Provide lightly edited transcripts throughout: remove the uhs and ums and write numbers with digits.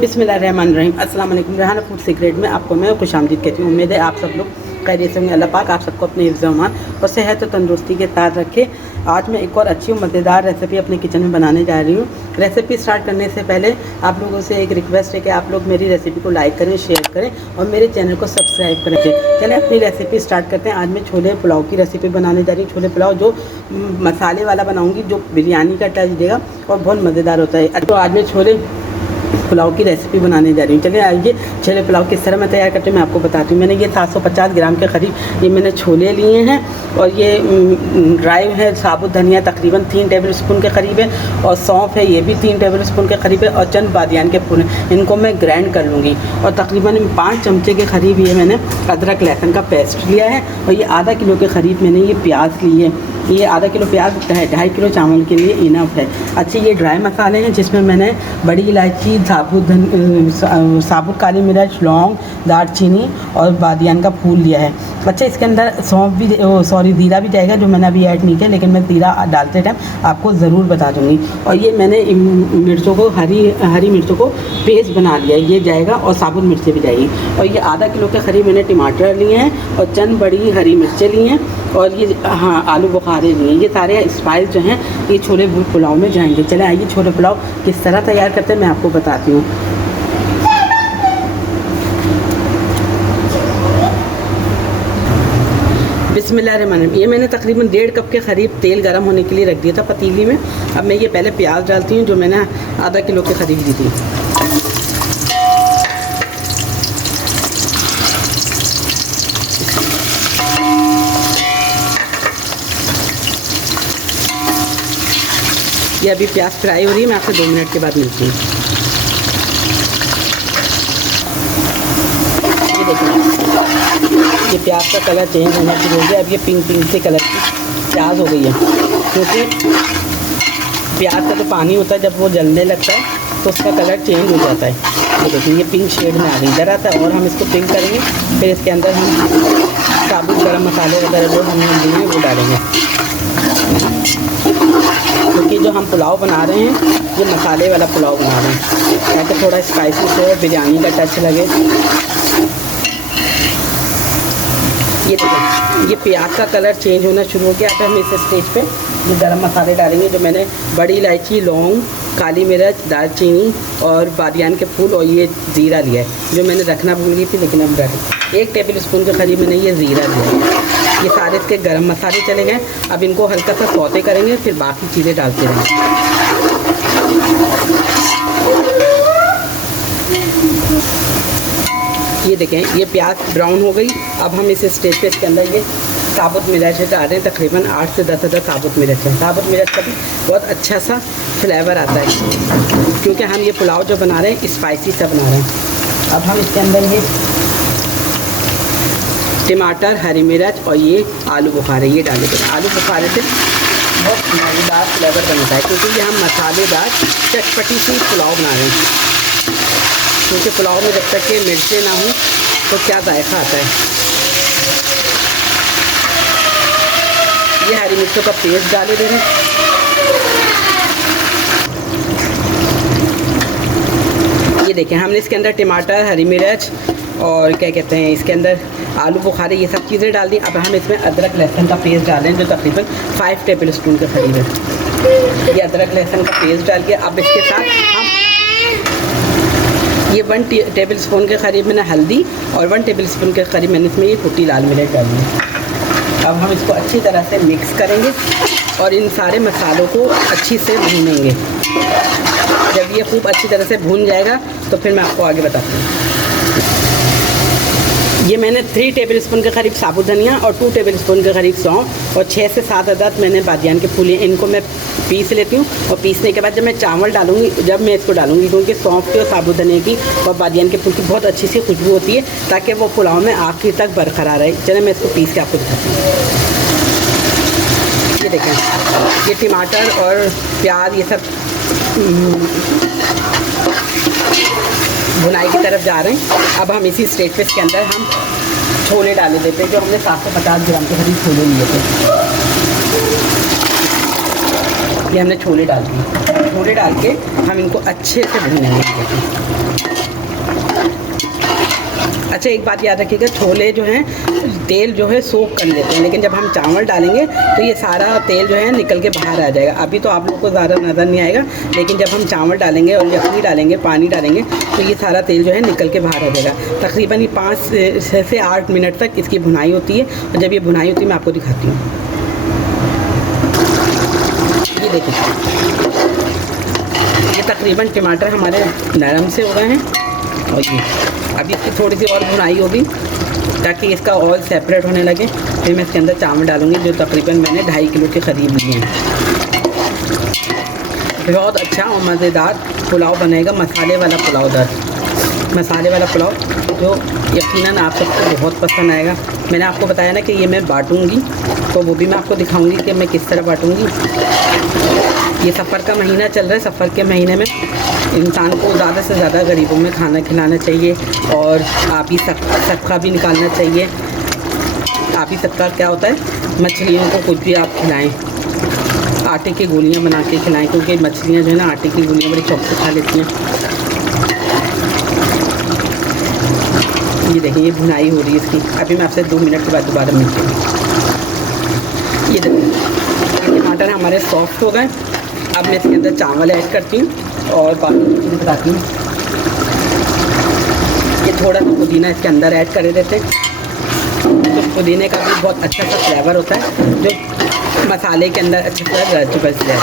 बिस्मिल्लाहिर्रहमानिर्रहीम। अस्सलाम वालेकुम। रेहाना फूड सीक्रेट में आपको मैं खुशामदीद कहती हूँ। उम्मीद है आप सब लोग खैरियत से होंगे। अल्लाह पाक आप सबको अपने हिफ्ज़ अमान और सेहत और तंदुरुस्ती के साथ रखे। आज मैं एक और अच्छी मज़ेदार रेसिपी अपने किचन में बनाने जा रही हूँ। रेसिपी स्टार्ट करने से पहले आप लोगों से एक रिक्वेस्ट है कि आप लोग मेरी रेसिपी को लाइक करें, शेयर करें और मेरे चैनल को सब्सक्राइब करें। चलें अपनी रेसिपी स्टार्ट करते हैं। आज मैं छोले पुलाव की रेसिपी बनाने जा रही हूँ। छोले पुलाव जो मसाले वाला बनाऊँगी, जो बिरयानी का टच देगा और बहुत मज़ेदार होता है। तो आज मैं छोले पुलाव की रेसिपी बनाने जा रही हूँ। चलिए आइए छोले पुलाव किस तरह मैं तैयार करती हूँ मैं आपको बताती हूँ। मैंने ये 750 ग्राम के करीब ये मैंने छोले लिए हैं और ये ड्राई है साबुत धनिया तकरीबन 3 टेबल स्पून के करीब है और सौंफ है ये भी 3 टेबल स्पून के करीब है और चंद बादियान के फूल इनको मैं ग्राइंड कर लूँगी। और तकरीबन 5 चमचे के करीब ये मैंने अदरक लहसुन का पेस्ट लिया है और ये आधा किलो के करीब मैंने ये प्याज ली है। ये आधा किलो प्याज 2.5 किलो चावल के लिए इनफ है। अच्छे ये ड्राई मसाले हैं जिसमें मैंने बड़ी इलायची, साबुत काली मिर्च, लौंग, दालचीनी और बादियान का फूल लिया है। अच्छा इसके अंदर सौंफ भी ज़ीरा भी जाएगा जो मैंने अभी ऐड नहीं किया, लेकिन मैं ज़ीरा डालते टाइम आपको ज़रूर बता दूँगी। और ये मैंने मिर्चों को हरी मिर्चों को पेस्ट बना लिया है, ये जाएगा और साबुत मिर्चें भी जाएगी। और ये आधा किलो के करीब मैंने टमाटर लिए हैं और चंद बड़ी हरी मिर्चें लिए हैं और ये आलू बुखारे लिए। ये सारे स्पाइस जो हैं ये छोले पुलाव में जाएंगे। चले आइए छोले पुलाव किस तरह तैयार करते हैं मैं आपको बताती हूँ। बिस्मिल्लाहिर्रहमानिर्रहीम। ये मैंने तकरीबन 1.5 कप के करीब तेल गर्म होने के लिए रख दिया था पतीली में। अब मैं ये पहले प्याज डालती हूँ जो मैंने आधा किलो के करीब ली थी। ये अभी प्याज फ्राई हो रही है, मैं आपसे 2 मिनट के बाद मिलती हूँ। ये देखिए ये प्याज का कलर चेंज होना शुरू हो गया। अब ये पिंक से कलर की प्याज हो गई है, क्योंकि प्याज का जो पानी होता है जब वो जलने लगता है तो उसका कलर चेंज हो जाता है। ये देखिए ये पिंक शेड में आ गई। ज़रा सा और हम इसको पिंक करेंगे, फिर इसके अंदर हम साबुत गरम मसाले वगैरह जो हमने लिए हैं वो डालेंगे, क्योंकि जो हम पुलाव बना रहे हैं ये मसाले वाला पुलाव बना रहे हैं ताकि थोड़ा स्पाइसी से बिरयानी का टच लगे। ये देखिए ये प्याज का कलर चेंज होना शुरू हो गया। अब हम इस स्टेज पे ये गरम मसाले डालेंगे जो मैंने बड़ी इलायची, लौंग, काली मिर्च, दालचीनी और बादियान के फूल और ये ज़ीरा लिया है जो मैंने रखना भूल गई थी, लेकिन अब डाल 1 टेबल स्पून के करीब मैंने ये ज़ीरा लिया है। ये सारे इसके गरम मसाले चले गए। अब इनको हल्का सा सौते करेंगे, फिर बाकी चीज़ें डालते रहेंगे। ये देखें ये प्याज ब्राउन हो गई। अब हम इस स्टेज पे इसके अंदर ये साबुत मिर्च डाल रहे हैं। तकरीबन 8 से 10 अदर साबुत मिर्च है। साबुत मिर्च का भी बहुत अच्छा सा फ्लेवर आता है, क्योंकि हम ये पुलाव जो बना रहे हैं स्पाइसी सा बना रहे हैं। अब हम इसके अंदर ये टमाटर, हरी मिर्च और ये आलू बुखारे ये डाले थे। आलू बुखारे से बहुत मज़ेदार फ्लेवर बनता है, क्योंकि ये हम मसालेदार चटपटी सी पुलाव बना रहे हैं। क्योंकि पुलाव में जब तक के मिर्चें ना हों तो क्या जायका आता है। ये हरी मिर्चों का पेस्ट डाले दे रहे हैं। ये देखें हमने इसके अंदर टमाटर, हरी मिर्च और क्या कहते हैं इसके अंदर आलू बुखारे ये सब चीज़ें डाल दी। अब हम इसमें अदरक लहसुन का पेस्ट डाल रहे हैं जो तकरीबन 5 टेबल स्पून के करीब है। ये अदरक लहसुन का पेस्ट डाल के अब इसके साथ हम ये 1 टेबल स्पून के करीब मैंने हल्दी और 1 टेबल स्पून के करीब मैंने इसमें ये कुटी लाल मिर्च डाली है। अब हम इसको अच्छी तरह से मिक्स करेंगे और इन सारे मसालों को अच्छी से भूनेंगे। जब ये खूब अच्छी तरह से भून जाएगा तो फिर मैं आपको आगे बताती हूँ। ये मैंने 3 टेबल स्पून के करीब साबुत धनिया और 2 टेबल स्पून के करीब सौंफ और 6 से 7 अदद मैंने बादियान के फूल हैं। इनको मैं पीस लेती हूँ और पीसने के बाद जब मैं चावल डालूँगी, जब मैं इसको डालूँगी, क्योंकि सौंफ की और साबुत धनिया की और बादियान के फूल की बहुत अच्छी सी खुशबू होती है ताकि वो पुलाव में आखिर तक बरकरार रहे। चले मैं इसको पीस के आपको दिखाती हूँ। ये देखें ये टमाटर और प्याज ये सब भुनाई की तरफ जा रहे हैं। अब हम इसी स्टेज पे इसके अंदर हम छोले डाले देते हैं जो हमने 750 ग्राम के करीब छोले लिए थे। ये हमने छोले डाल दिए। छोले डाल के हम इनको अच्छे से भूनेंगे। अच्छा, एक बात याद रखिएगा, छोले जो हैं तेल जो है सोख कर लेते हैं, लेकिन जब हम चावल डालेंगे तो ये सारा तेल जो है निकल के बाहर आ जाएगा। अभी तो आप लोगों को ज़्यादा नज़र नहीं आएगा, लेकिन जब हम चावल डालेंगे और यखनी डालेंगे, पानी डालेंगे, तो ये सारा तेल जो है निकल के बाहर आ जाएगा। तकरीबन ये 5 से 8 मिनट तक इसकी भुनाई होती है। और जब ये भुनाई होती है मैं आपको दिखाती हूँ। ये देखिए, ये तकरीबन टमाटर हमारे नरम से हो गए हैं। और ये अभी इसकी थोड़ी सी और भुनाई होगी ताकि इसका ऑयल सेपरेट होने लगे। फिर मैं इसके अंदर चावल डालूँगी, जो तकरीबन मैंने 2.5 किलो के करीब लिए हैं। बहुत अच्छा और मज़ेदार पुलाव बनेगा, मसाले वाला पुलाव मसाले वाला पुलाव, जो यकीनन आप सबको बहुत पसंद आएगा। मैंने आपको बताया ना कि ये मैं बांटूँगी, तो वो भी मैं आपको दिखाऊँगी कि मैं किस तरह बांटूँगी। ये सफ़र का महीना चल रहा है। सफ़र के महीने में इंसान को ज़्यादा से ज़्यादा गरीबों में खाना खिलाना चाहिए, और आप ही सदका भी निकालना चाहिए। आप ही सदका क्या होता है? मछलियों को कुछ भी आप खिलाएं, आटे की गोलियां बना के खिलाएं, क्योंकि मछलियां जो है ना आटे की गोलियां बड़ी शौक से खा लेती हैं। ये देखिए, ये भुनाई हो रही है इसकी। अभी मैं आपसे 2 मिनट के बाद दोबारा मिलती हूँ। ये देखिए, टमाटर हमारे सॉफ्ट हो गए। अब मैं इसके अंदर चावल ऐड करती हूँ और बाकी चीज़ें बताती हूँ। ये थोड़ा सा पुदीना इसके अंदर ऐड कर देते हैं, तो पुदीने का भी बहुत अच्छा सा फ्लेवर होता है, जो मसाले के अंदर अच्छे से रच बस जाए।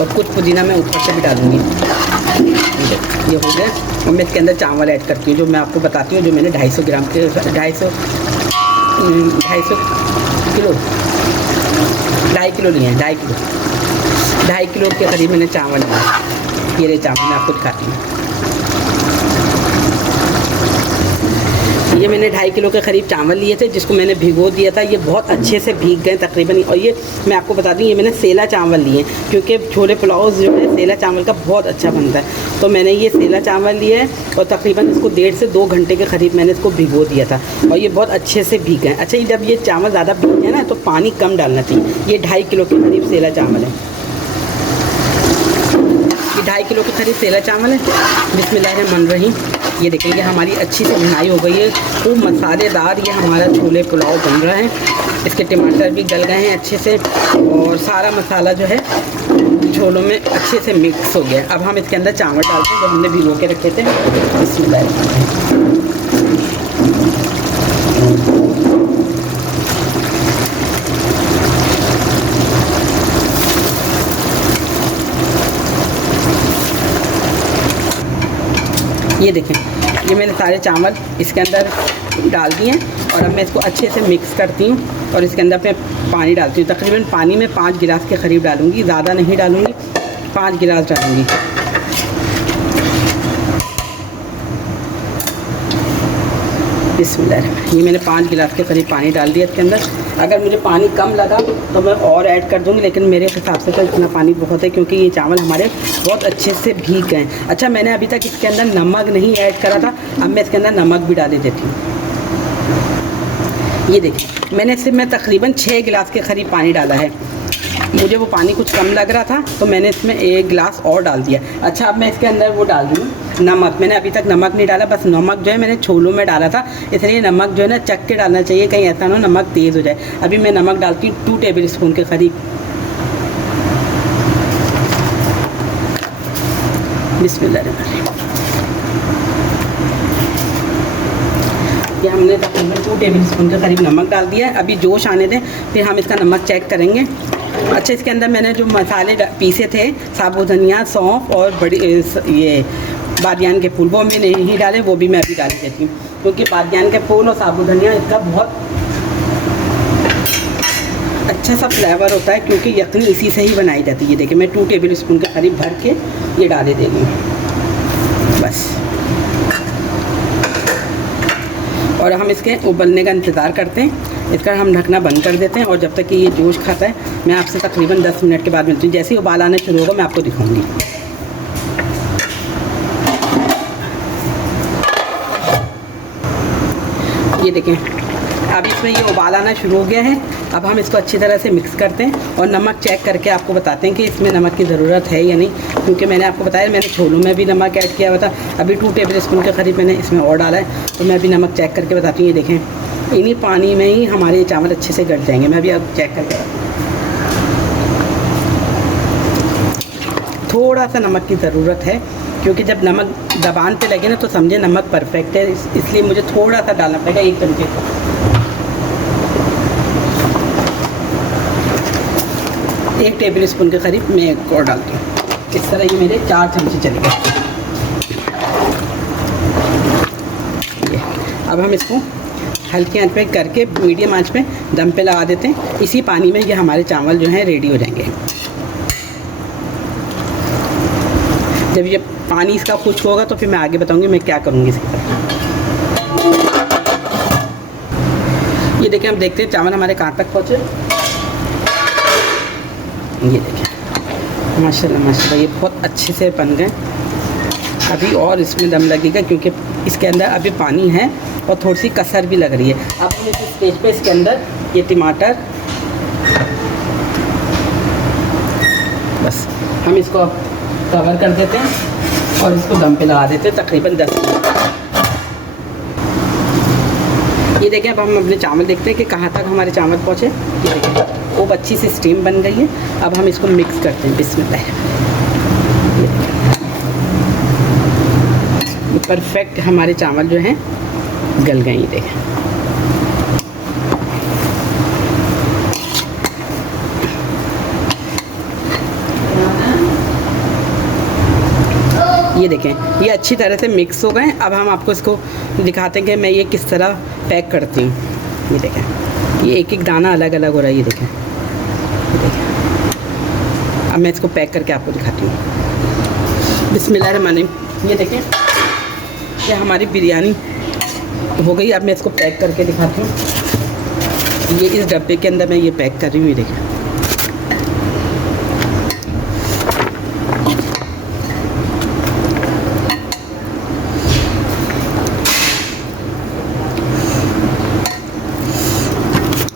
और कुछ पुदीना मैं ऊपर से भी डालूँगी। ये हो गया। और मैं इसके अंदर चावल ऐड करती हूँ, जो मैं आपको बताती हूँ, जो मैंने 250 ग्राम के 250 किलो 2.5 किलो लिए हैं। 2.5 किलो के करीब मैंने चावल लिए। ये रहे चावल, मैं आपको दिखाती हूँ। ये मैंने 2.5 किलो के करीब चावल लिए थे, जिसको मैंने भिगो दिया था। ये बहुत अच्छे से भीग गए तकरीबन। और ये मैं आपको बता दूँ, ये मैंने सेला चावल लिए, क्योंकि छोले पुलाव जो है सेला चावल का बहुत अच्छा बनता है। तो मैंने ये सेला चावल लिए है, और तकरीबन इसको 1.5 से 2 घंटे के करीब मैंने इसको भिगो दिया था, और ये बहुत अच्छे से भीग गए। अच्छा, जब ये चावल ज़्यादा भीग गए ना, तो पानी कम डालना चाहिए। ये 2.5 किलो के करीब सेला चावल है। ये 2.5 किलो के करीब सेला चावल है। बिस्मिल्लाहिर्रहमानिर्रहीम। ये देखिए, ये हमारी अच्छी से भुनाई हो गई है, खूब मसालेदार ये हमारा छोले पुलाव बन रहा है। इसके टमाटर भी गल गए हैं अच्छे से, और सारा मसाला जो है छोलों में अच्छे से मिक्स हो गया। अब हम इसके अंदर चावल डालते हैं, जो हमने भिगो के रखे थे। बिस्मिल्लाह। ये देखें, ये मैंने सारे चावल इसके अंदर डाल दिए हैं, और अब मैं इसको अच्छे से मिक्स करती हूँ, और इसके अंदर मैं पानी डालती हूँ। तकरीबन पानी में 5 गिलास के करीब डालूँगी, ज़्यादा नहीं डालूँगी, 5 गिलास डालूँगी। बिस्मिल्लाह। ये मैंने 5 गिलास के करीब पानी डाल दिया इसके अंदर। अगर मुझे पानी कम लगा तो मैं और ऐड कर दूँगी, लेकिन मेरे हिसाब से तो इतना पानी बहुत है, क्योंकि ये चावल हमारे बहुत अच्छे से भीग गए। अच्छा, मैंने अभी तक इसके अंदर नमक नहीं ऐड करा था, अब मैं इसके अंदर नमक भी डाल देती हूँ। ये देखिए, मैंने तकरीबन 6 गिलास के करीब पानी डाला है। मुझे वो पानी कुछ कम लग रहा था, तो मैंने इसमें 1 गिलास और डाल दिया। अच्छा, अब मैं इसके अंदर वो डाल दूँ नमक। मैंने अभी तक नमक नहीं डाला, बस नमक जो है मैंने छोलों में डाला था, इसलिए नमक जो है ना चख के डालना चाहिए, कहीं ऐसा ना नमक तेज़ हो जाए। अभी मैं नमक डालती हूँ 2 टेबल स्पून के करीब। बिस्मिल्लाह। ये हमने तकरीबन 2 टेबल स्पून के करीब नमक डाल दिया है। अभी जोश आने दें, फिर हम इसका नमक चेक करेंगे। अच्छा, इसके अंदर मैंने जो मसाले पीसे थे, साबुत धनिया, सौंफ और ये बादियान के फूल, वो मैंने नहीं डाले, वो भी मैं अभी डाल देती हूँ, क्योंकि बादियान के फूल और साबुत धनिया इसका बहुत अच्छा सा फ्लेवर होता है, क्योंकि यखनी इसी से ही बनाई जाती है। देखिए, मैं 2 टेबल स्पून के करीब भर के ये डाले देंगे बस। और हम इसके उबलने का इंतज़ार करते हैं। इसका हम ढकना बंद कर देते हैं, और जब तक कि ये जोश खाता है, मैं आपसे तकरीबन 10 मिनट के बाद मिलती हूँ। जैसे ही उबाल आने शुरू होगा मैं आपको दिखाऊंगी। ये देखें, अब इसमें ये उबाल आना शुरू हो गया है। अब हम इसको अच्छी तरह से मिक्स करते हैं और नमक चेक करके आपको बताते हैं कि इसमें नमक की ज़रूरत है या नहीं, क्योंकि मैंने आपको बताया मैंने छोलों में भी नमक ऐड किया हुआ था। अभी 2 टेबल स्पून के करीब मैंने इसमें और डाला है, तो मैं अभी नमक चेक करके बताती हूँ। ये देखें, इन्हीं पानी में ही हमारे चावल अच्छे से गल जाएंगे। मैं अभी अब चेक करके थोड़ा सा नमक की ज़रूरत है, क्योंकि जब नमक ज़बान पे लगे ना तो समझे नमक परफेक्ट है, इसलिए मुझे थोड़ा सा डालना पड़ेगा, 1 चमचे का। 1 टेबल स्पून के करीब मैं एक और डालती हूँ। इस तरह ये मेरे 4 चमचे चले गए। अब हम इसको हल्की आंच पे करके मीडियम आंच पे दम पे लगा देते हैं। इसी पानी में ये हमारे चावल जो हैं रेडी हो जाएंगे। जब ये पानी इसका खुश्क होगा तो फिर मैं आगे बताऊंगी मैं क्या करूँगी इसके साथ। ये देखिए, हम देखते हैं चावल हमारे कहाँ तक पहुँचे। ये देखिए, माशाल्लाह माशाल्लाह ये बहुत अच्छे से बन गए। अभी और इसमें दम लगेगा, क्योंकि इसके अंदर अभी पानी है और थोड़ी सी कसर भी लग रही है। अब हम इस स्टेज पे इसके अंदर ये टमाटर, बस हम इसको अब कवर कर देते हैं और इसको दम पे लगा देते हैं तकरीबन 10 मिनट। ये देखें, अब हम अपने चावल देखते हैं कि कहाँ तक हमारे चावल पहुँचे। ये देखें, खूब अच्छी सी स्टीम बन गई है। अब हम इसको मिक्स करते हैं। बिस्मिल्लाह। ये देखें, परफेक्ट हमारे चावल जो हैं गल गए। ये देखें, ये देखें, ये अच्छी तरह से मिक्स हो गए। अब हम आपको इसको दिखाते हैं कि मैं ये किस तरह पैक करती हूँ। ये देखें, ये एक एक दाना अलग अलग हो रहा है। ये देखें, ये देखें। अब मैं इसको पैक करके आपको दिखाती हूँ। बिस्मिल्लाहिर्रहमानिर्रहीम। ये देखें, ये हमारी बिरयानी हो गई। अब मैं इसको पैक करके दिखाती हूँ। ये इस डब्बे के अंदर मैं ये पैक कर रही हूँ। ये देखें,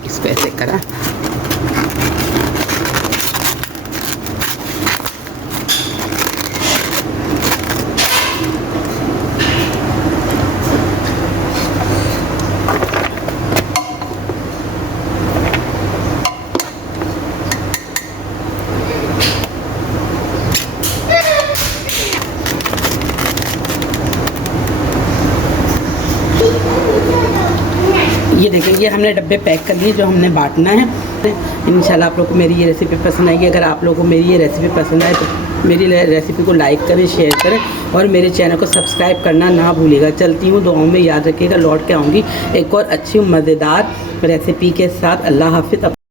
इसको ऐसे करा। ये देखें, ये हमने डब्बे पैक कर लिए जो हमने बांटना है। इंशाल्लाह आप लोग को मेरी ये रेसिपी पसंद आएगी। अगर आप लोगों को मेरी ये रेसिपी पसंद आए तो मेरी रेसिपी को लाइक करें, शेयर करें और मेरे चैनल को सब्सक्राइब करना ना भूलिएगा। चलती हूँ, दुआओं में याद रखिएगा। लौट के आऊँगी एक और अच्छी मज़ेदार रेसिपी के साथ। अल्लाह हाफ़िज़।